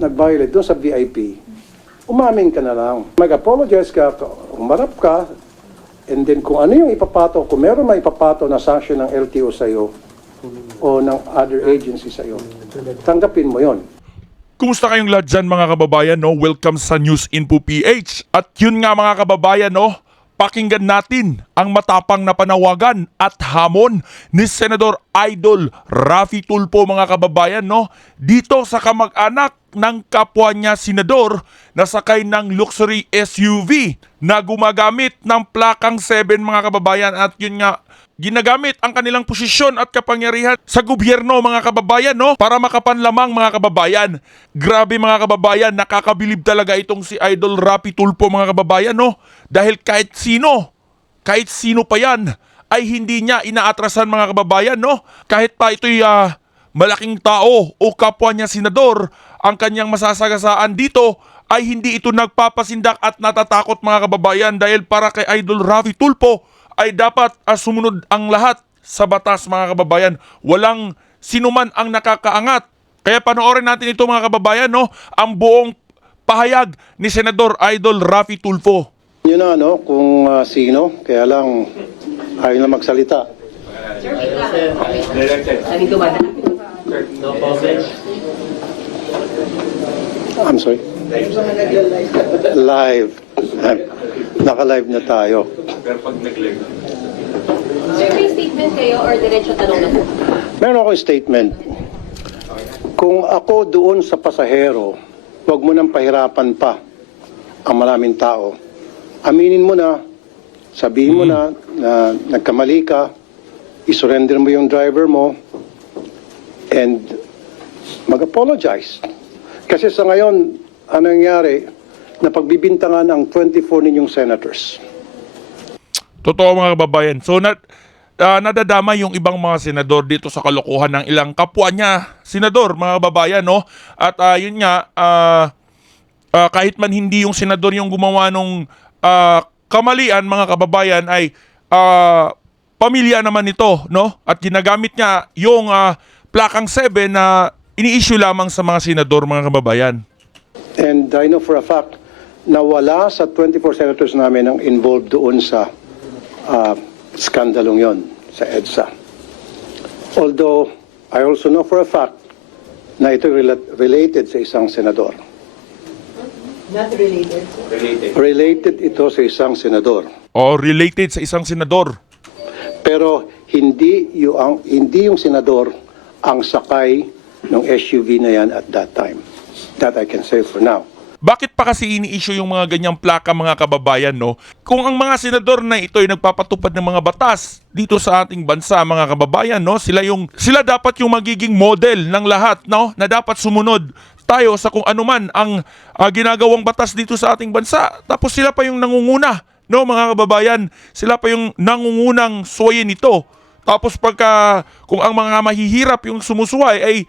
nag-violate doon sa VIP, umamin ka na lang. Mag-apologize ka, umarap ka, and then kung ano yung ipapato, kung meron may ipapato na sanction ng LTO sa'yo o ng other agency sa'yo, tanggapin mo yon. Kumusta kayong lahat dyan mga kababayan, no? Welcome sa News Info PH. At yun nga mga kababayan, no? Pakinggan natin ang matapang na panawagan at hamon ni Senador Idol Raffy Tulfo mga kababayan, no? Dito sa kamag-anak ng kapwa niya senador na sakay ng luxury SUV na gumagamit ng plakang 7 mga kababayan, at yun nga ginagamit ang kanilang posisyon at kapangyarihan sa gobyerno mga kababayan, no? Para makapanlamang mga kababayan. Grabe mga kababayan, nakakabilib talaga itong si Idol Raffy Tulfo mga kababayan, no? Dahil kahit sino pa yan, ay hindi niya inaatrasan mga kababayan, no? Kahit pa ito'y malaking tao o kapwa niya senador, ang kanyang masasagasaan dito ay hindi ito nagpapasindak at natatakot mga kababayan, dahil para kay Idol Raffy Tulfo ay dapat sumunod ang lahat sa batas mga kababayan. Walang sinuman ang nakakaangat. Kaya panoorin natin ito mga kababayan, no? Ang buong pahayag ni Senador Idol Raffy Tulfo. Yun na, no? Kung sino, kaya lang ayaw na magsalita. I'm sorry. Live. Naka-live na tayo. Sir, may statement kayo or diretso tanong na po? Meron akong statement. Kung ako doon sa pasahero, huwag mo nang pahirapan pa ang maraming tao. Aminin mo na, sabihin mo na nagkamali ka, isurrender mo yung driver mo, and mag-apologize. Kasi sa ngayon, anong nangyari? Napagbibintangan ang 24 ninyong senators. Totoo mga kababayan. So nadadama yung ibang mga senador dito sa kalokohan ng ilang kapwa niya senador mga kababayan, no? At yun nga, kahit man hindi yung senador yung gumawa nung kamalian mga kababayan, ay pamilya naman ito, no? At ginagamit niya yung plakang 7 na ini-issue lamang sa mga senador mga kababayan. And I know for a fact na wala sa 24 senators namin ang involved doon sa skandalong yon sa EDSA. Although, I also know for a fact na ito related sa isang senador. Not related. Related ito sa isang senador. O related sa isang senador. Pero hindi yung senador ang sakay ng SUV na yan at that time. That I can say for now. Bakit pa kasi ini-issue yung mga ganyang plaka mga kababayan, no? Kung ang mga senador na ito ay nagpapatupad ng mga batas dito sa ating bansa mga kababayan, no? Sila dapat yung magiging model ng lahat, no? Na dapat sumunod tayo sa kung ano man ang ginagawang batas dito sa ating bansa. Tapos sila pa yung nangunguna, no mga kababayan? Sila pa yung nangungunang suwayin ito. Tapos kung ang mga mahihirap yung sumusuway ay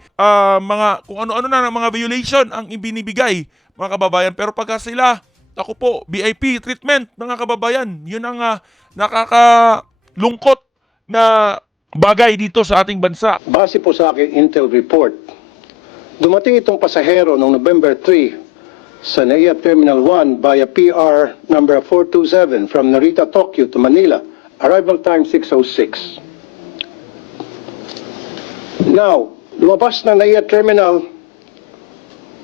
kung ano-ano na ng mga violation ang ibinibigay mga kababayan. Pero pagka sila, ako po, VIP treatment mga kababayan, yun ang nakakalungkot na bagay dito sa ating bansa. Base po sa aking Intel report, dumating itong pasahero noong November 3 sa NAIA Terminal 1 via PR number 427 from Narita, Tokyo to Manila. Arrival time 6:06. Now, lumabas ng NAIA Terminal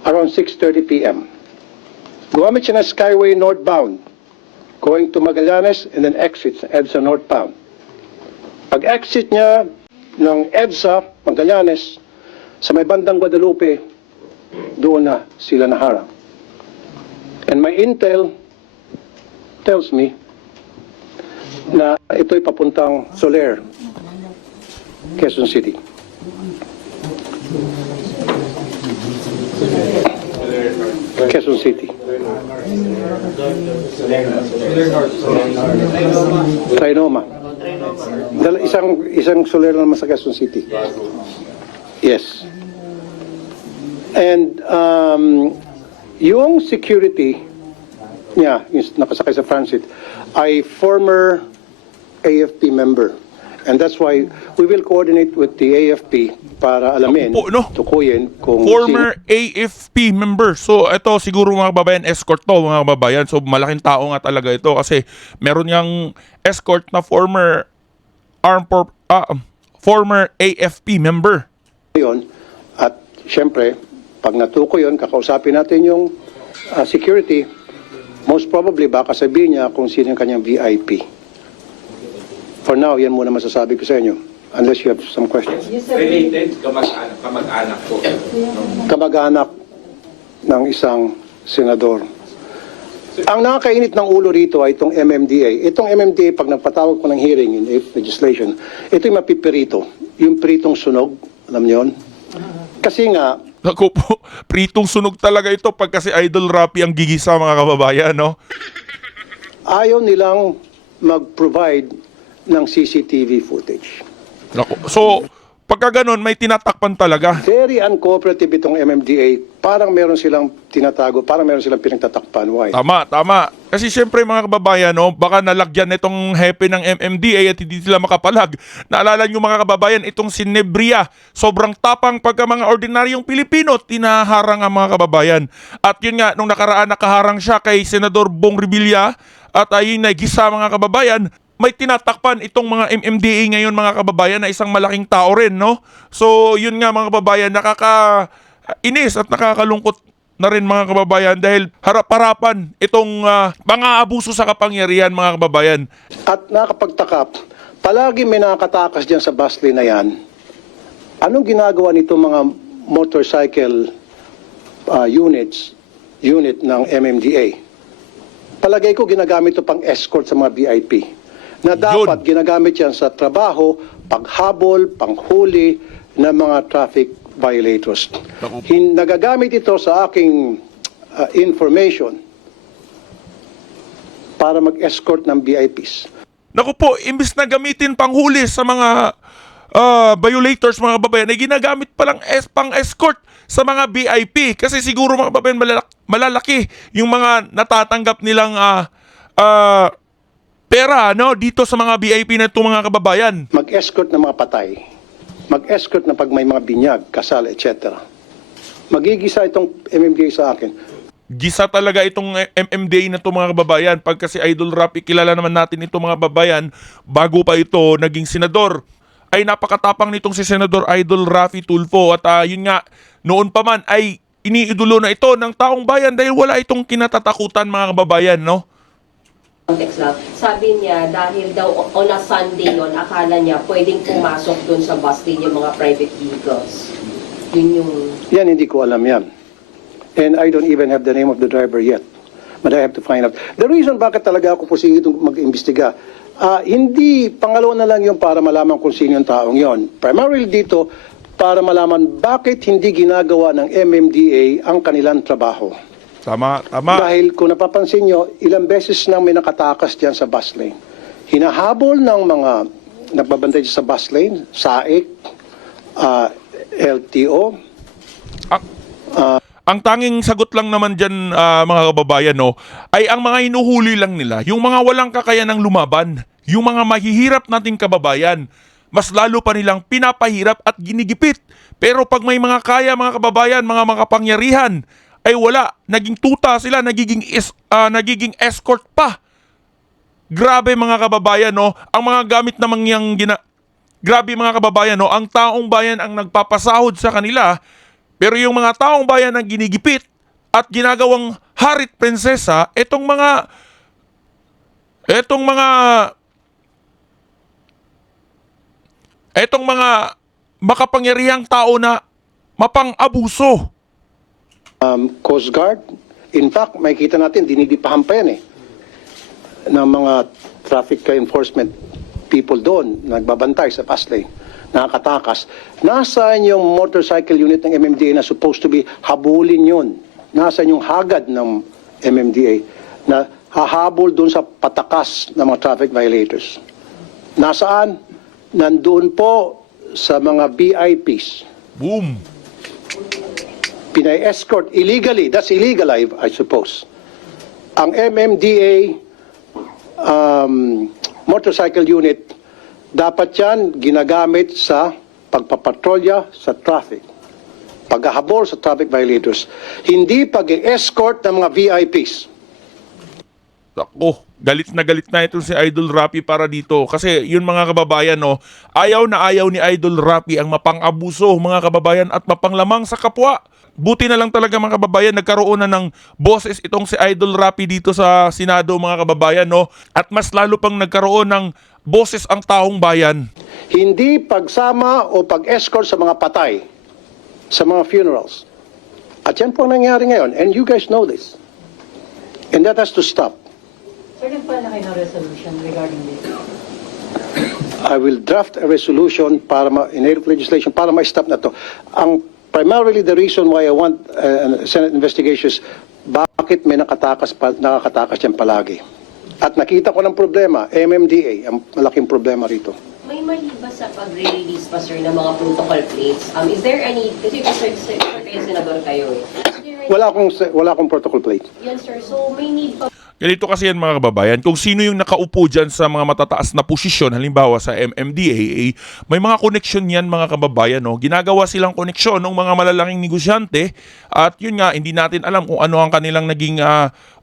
around 6:30 p.m. Gumamit siya ng Skyway northbound, going to Magallanes and then exit sa EDSA northbound. Pag-exit niya ng EDSA, Magallanes, sa may bandang Guadalupe, doon na sila naharang. And my intel tells me na ito'y papuntang Soler, Quezon City. Quezon City. Trinoma. Isang Soler naman sa Quezon City. Yes. And yung security niya, yung nakasakay sa transit, ay former AFP member. And that's why we will coordinate with the AFP para alamin, Ako po, no? tukuyin kung Former AFP member. So ito siguro mga kababayan, escort to mga kababayan. So malaking tao nga talaga ito kasi meron yang escort na former former AFP member. sino yun. At syempre, pag natukoy yun, kakausapin natin yung security. Most probably, baka sabihin niya kung sino yung kanyang VIP. For now, yan muna masasabi ko sa inyo. Unless you have some questions. Related, kamag-anak po. Kamag-anak ng isang senador. Ang nakakainit ng ulo rito ay itong MMDA. Itong MMDA, pag nagpatawag ko ng hearing in legislation, ito yung mapipirito. Yung pritong sunog, alam niyo yun? Kasi nga, Naku po, pritong sunog talaga ito pag kasi Idol Rapi ang gigisa mga kababayan, no? ayaw nilang mag-provide ng CCTV footage. Naku. So, pagka ganun, may tinatakpan talaga. Very uncooperative itong MMDA. Parang meron silang tinatago, parang meron silang pinagtatakpan. Why? Tama. Kasi syempre mga kababayan, no, baka nalagyan itong hepe ng MMDA at hindi sila makapalag. Naalala nyo mga kababayan, itong si Nebria, sobrang tapang pagka mga ordinaryong Pilipino, tinaharang ang mga kababayan. At yun nga, nung nakaraan nakaharang siya kay Senador Bong Revilla at ayun na gisa mga kababayan, may tinatakpan itong mga MMDA ngayon mga kababayan na isang malaking tao rin, no? So, yun nga mga kababayan, nakakainis at nakakalungkot na rin mga kababayan dahil harap-harapan itong mga abuso sa kapangyarihan mga kababayan. At nakapagtaka, palagi may nakakatakas dyan sa bus lane na yan. Anong ginagawa nito mga motorcycle unit ng MMDA? Palagay ko ginagamit ito pang escort sa mga VIP. Na dapat ginagamit yan sa trabaho, paghabol, panghuli ng mga traffic violators. Nagagamit ito sa aking information para mag-escort ng VIPs. Naku po, imbis na gamitin panghuli sa mga violators mga kababayan, ay ginagamit palang pang-escort sa mga VIP. Kasi siguro mga kababayan malalaki yung mga natatanggap nilang pera, no, dito sa mga VIP na ito mga kababayan. Mag-escort ng mga patay. Mag-escort na pag may mga binyag, kasal, etc. Magigisa itong MMDA sa akin. Gisa talaga itong MMDA na ito mga kababayan. Pag kasi Idol Rapi, kilala naman natin itong mga kababayan, bago pa ito naging senador, ay napakatapang nitong si Senador Idol Rafi Tulfo. At yun nga, noon pa man ay iniidolo na ito ng taong bayan dahil wala itong kinatatakutan mga kababayan, no? Context lang. Sabi niya, dahil daw on a Sunday yon, akala niya pwedeng pumasok dun sa bus lane yung mga private vehicles. Yun yung... Yan, hindi ko alam yan. And I don't even have the name of the driver yet. But I have to find out. The reason bakit talaga ako pusingin itong mag-imbestiga, hindi pangalawa na lang yun para malaman kung sino yung taong yon. Primarily dito, para malaman bakit hindi ginagawa ng MMDA ang kanilang trabaho. Tama. Dahil kung napapansin nyo, ilang beses nang may nakatakas dyan sa bus lane. Hinahabol ng mga nagbabantay sa bus lane, SAIC, LTO. Ang tanging sagot lang naman dyan mga kababayan, no, ay ang mga hinuhuli lang nila, yung mga walang kakayanang lumaban, yung mga mahihirap nating kababayan, mas lalo pa nilang pinapahirap at ginigipit. Pero pag may mga kaya mga kababayan, mga makapangyarihan, ay wala, naging tuta sila, nagiging escort pa. Grabe mga kababayan, no, ang mga gamit namang grabe mga kababayan, no, ang taong bayan ang nagpapasahod sa kanila, pero yung mga taong bayan ang ginigipit at ginagawang harit prinsesa, etong mga makapangyarihang tao na mapang-abuso. Coast Guard. In fact, makikita natin, dinidipahan pa yan ng mga traffic enforcement people doon, nagbabantay sa bus lane, nakakatakas. Nasaan yung motorcycle unit ng MMDA na supposed to be habulin yun? Nasaan yung hagad ng MMDA na hahabol doon sa patakas ng mga traffic violators? Nasaan? Nandun po sa mga VIPs. Boom! Pinay-escort illegally. That's illegal, I suppose. Ang MMDA motorcycle unit dapat yan ginagamit sa pagpapatrolya sa traffic, paghahabol sa traffic violators, hindi pag-escort ng mga VIPs. Ako, galit na itong si Idol Rapi para dito. Kasi yun mga kababayan, no, ayaw na ayaw ni Idol Rapi ang mapang-abuso mga kababayan at mapanglamang sa kapwa. Buti na lang talaga mga kababayan, nagkaroon na ng boses itong si Idol Rapi dito sa Senado mga kababayan, no? At mas lalo pang nagkaroon ng boses ang taong bayan. Hindi pagsama o pag-escort sa mga patay, sa mga funerals. At yan po ang nangyari ngayon. And you guys know this. And that has to stop. Sir, nagpala na kayo ng resolution regarding this? I will draft a resolution para inherit legislation para ma-stop na to. Ang primarily the reason why I want Senate investigations, bakit may nakakatakas yan palagi. At nakita ko ng problema, MMDA, ang malaking problema rito. May mali ba sa pag-release pa, sir, ng mga protocol plates? Is there any, kasi sir, kayo senador kayo eh. Is there any- Wala akong protocol plate. Yan, sir. So, may need pa Ganito kasi yan mga kababayan, kung sino yung nakaupo dyan sa mga matataas na posisyon, halimbawa sa MMDA, may mga koneksyon yan mga kababayan. No? Ginagawa silang koneksyon ng mga malalaking negosyante at yun nga, hindi natin alam kung ano ang kanilang naging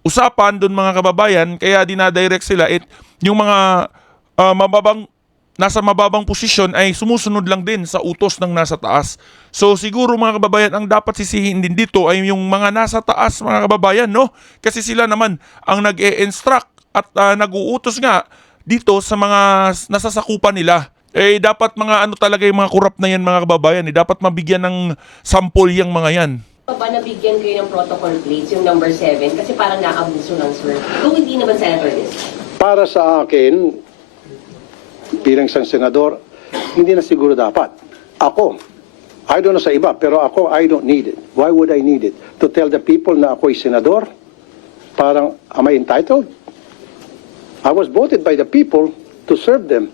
usapan doon mga kababayan, kaya dinadirect sila yung mga nasa mababang posisyon ay sumusunod lang din sa utos ng nasa taas. So siguro mga kababayan, ang dapat sisihin din dito ay yung mga nasa taas mga kababayan, no? Kasi sila naman ang nag-e-instruct at nag-uutos nga dito sa mga nasasakupan nila. Eh dapat mga ano talaga yung mga korap na yan mga kababayan, dapat mabigyan ng sample yung mga yan. pa ba nabigyan kayo ng protocol plates, yung number 7? Kasi parang naabuso lang, sir. Kung hindi naman, Senator Liz. Para sa akin, bilang isang senador, hindi na siguro dapat. Ako, I don't know sa iba, pero ako, I don't need it. Why would I need it? To tell the people na ako'y senador? Parang, am I entitled? I was voted by the people to serve them,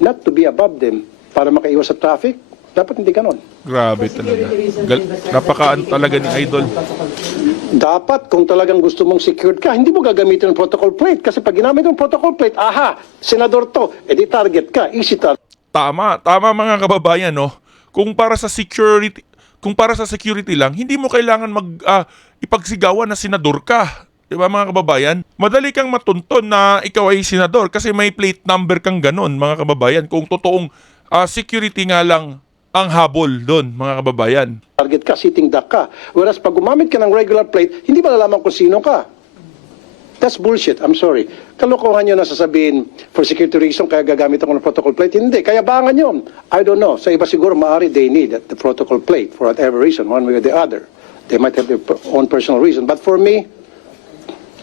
not to be above them para makaiwas sa traffic. Dapat hindi ganon. Grabe talaga. Napakaan talaga ni Idol. Dapat kung talagang gusto mong secured ka, hindi mo gagamitin ng protocol plate. Kasi pag ginamit ng protocol plate, aha, senador to, edi target ka, easy target. Tama mga kababayan, no? Kung para sa security lang, hindi mo kailangan ipagsigawan na senador ka. 'Di ba mga kababayan? Madali kang matunton na ikaw ay senador kasi may plate number kang ganun, mga kababayan. Kung totoong security nga lang ang habol doon, mga kababayan. Target ka, sitting duck ka. Whereas pag gumamit ka ng regular plate, hindi malalaman kung sino ka. That's bullshit, I'm sorry. Kalokohan yun na sasabihin, for security reason, kaya gagamit ako ng protocol plate. Hindi, kaya bangan yun. I don't know. Sa iba siguro, maaari they need the protocol plate for whatever reason, one way or the other. They might have their own personal reason. But for me,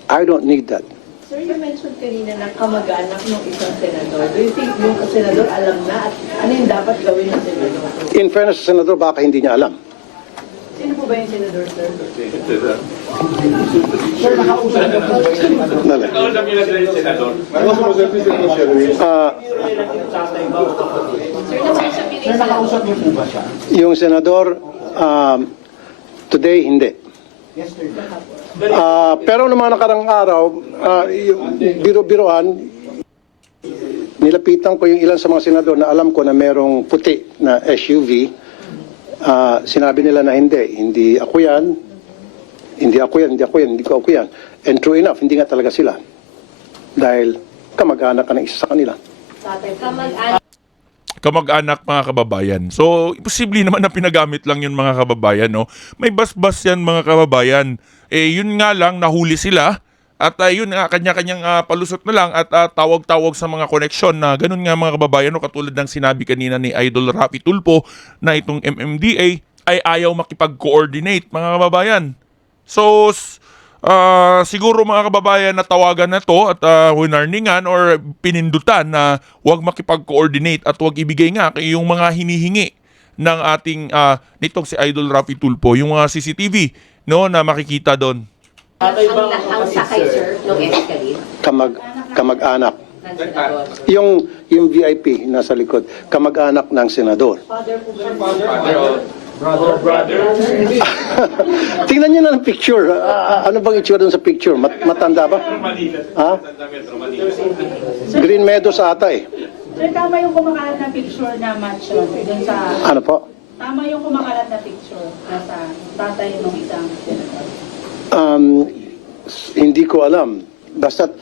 I don't need that. Sir, you mentioned kanina na kamag-anak ng isang senador. Do you think yung senador alam na at ano yung dapat gawin ng senador? In fairness sa senador, baka hindi niya alam. Sino po ba yung senador, sir? Dali. Kausap niyo na sila yung senador. Ah, yung senador, today, hindi. Pero noong mga nakarang araw, yung biro-biroan, nilapitan ko yung ilan sa mga senador na alam ko na merong puti na SUV. Sinabi nila na hindi ako yan, hindi ko ako yan. And true enough, hindi nga talaga sila. Dahil kamag-anak ka ng isa sa kanila. Kamag-anak mga kababayan. So, imposible naman na pinagamit lang yun mga kababayan, no? May bas-bas yan mga kababayan. Yun nga lang, nahuli sila. At yun nga, kanya-kanyang palusot na lang at tawag-tawag sa mga koneksyon na ganun nga mga kababayan, no? Katulad ng sinabi kanina ni Idol Rapi Tulfo na itong MMDA ay ayaw makipag-coordinate mga kababayan. So, siguro mga kababayan na tawagan na to at winarningan or pinindutan na huwag makipag-coordinate at huwag ibigay nga yung mga hinihingi ng ating nitong si Idol Rapi Tulfo, yung mga CCTV, no, na makikita doon. Ang sakay, sir, ng Escalade Kamag-anak. ng senador. Yung VIP nasa likod, kamag-anak ng senador. Father po ba? Brother. Tingnan niyo na ng picture. Ano bang itsura doon sa picture? Matanda ba? Manila. Ha? Metro Manila. Green Meadows ata eh. Sir, tama yung kumakalat na picture na match yun, dun sa... Ano po? Tama yung kumakalat na picture na sa tatay ng isang senator. Hindi ko alam. Basta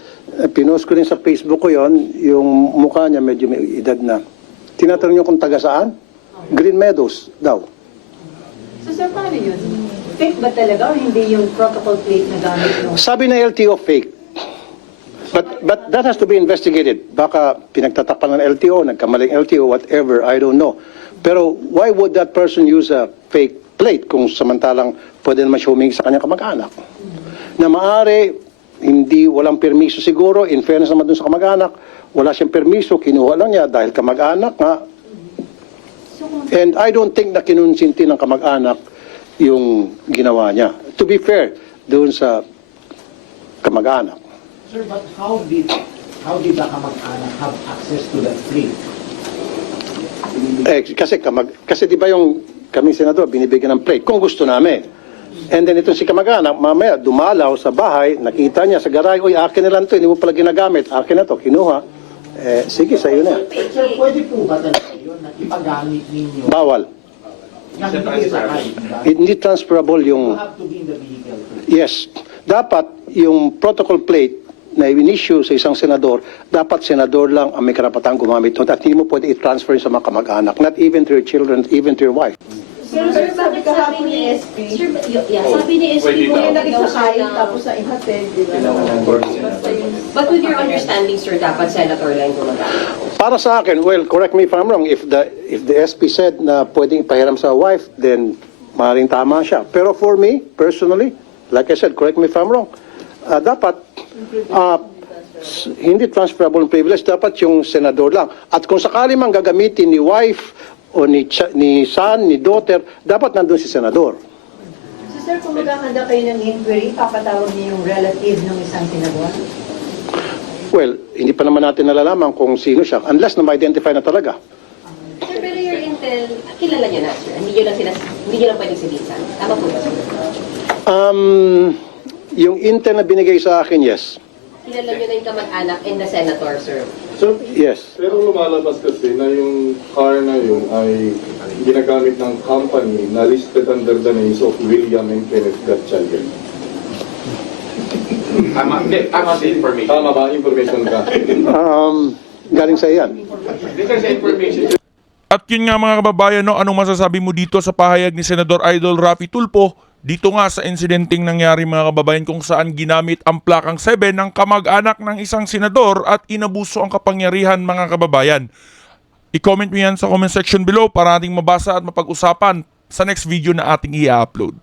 pinost ko rin sa Facebook ko yon, yung mukha niya medyo may edad na. Tinatanong niyo kung taga saan? Green Meadows daw. So sir, paano yun? Fake ba talaga o hindi yung protocol plate na gamit mo? Sabi na LTO fake. But that has to be investigated. Baka pinagtatakpan ng LTO, nagkamaling LTO, whatever, I don't know. Pero why would that person use a fake plate kung samantalang pwede naman siya humingi sa kanyang kamag-anak? Na maaari, hindi, walang permiso siguro, in fairness naman dun sa kamag-anak, wala siyang permiso, kinuha lang niya dahil kamag-anak nga. And I don't think na kinunsinti ng kamag-anak yung ginawa niya. To be fair, doon sa kamag-anak. Sir, but how did the kamag-anak have access to that plate? Kasi di ba yung kaming senador binibigyan ng plate kung gusto namin. And then itong si kamag-anak, mamaya dumalaw sa bahay, nakita niya sa garay, uy, akin na lang to, hindi mo pala ginagamit, akin na to, kinuha. Sige, sa'yo na. Sir, pwede po ba talaga yun na ipagamit ninyo? Bawal. Na hindi sakay? Hindi transferable You yung... have to be in the vehicle. Yes. Dapat yung protocol plate na in-issue sa isang senador, dapat senador lang ang may karapatang gumamit doon at hindi mo pwede i-transfer sa mga kamag-anak, not even to your children, even to your wife. Sir, bakit sabi ni SP? Sir, sabi ni SP Pwede po daw. Kaya na nakisakay tapos na ihatid, di ba? Basta yung... But with your understanding, sir, dapat senator lang gumagamit. Para sa akin, well, correct me if I'm wrong, if the SP said na pwedeng ipahiram sa wife, then maaaring tama siya. Pero for me, personally, like I said, correct me if I'm wrong, dapat hindi transferable privilege, dapat yung senador lang. At kung sakali man gagamitin ni wife o ni son, ni daughter, dapat nandun si senador. So sir, kung maghahanda kayo ng inquiry, papatawag niyo yung relative ng isang senador? Well, hindi pa naman natin nalalaman kung sino siya, unless na ma-identify na talaga. Sir, pero your intel, kilala niyo na, sir. Hindi niyo lang pwedeng sabihin. Tama po ba, sir? Yung intel na binigay sa akin, yes. Kilala niyo na yung kamag-anak and the senator, sir. So, Yes. pero lumalabas kasi na yung car na yun ay ginagamit ng company na listed under the names of William and Kenneth Gatchalian. Tama sa information. Tama ba? Information ka? Galing sa iyan. This is information. At yun nga mga kababayan, no, anong masasabi mo dito sa pahayag ni Senador Idol Raffy Tulfo dito nga sa insidenteng nangyari mga kababayan kung saan ginamit ang plakang 7 ng kamag-anak ng isang senador at inabuso ang kapangyarihan mga kababayan. I-comment mo yan sa comment section below para ating mabasa at mapag-usapan sa next video na ating i-upload.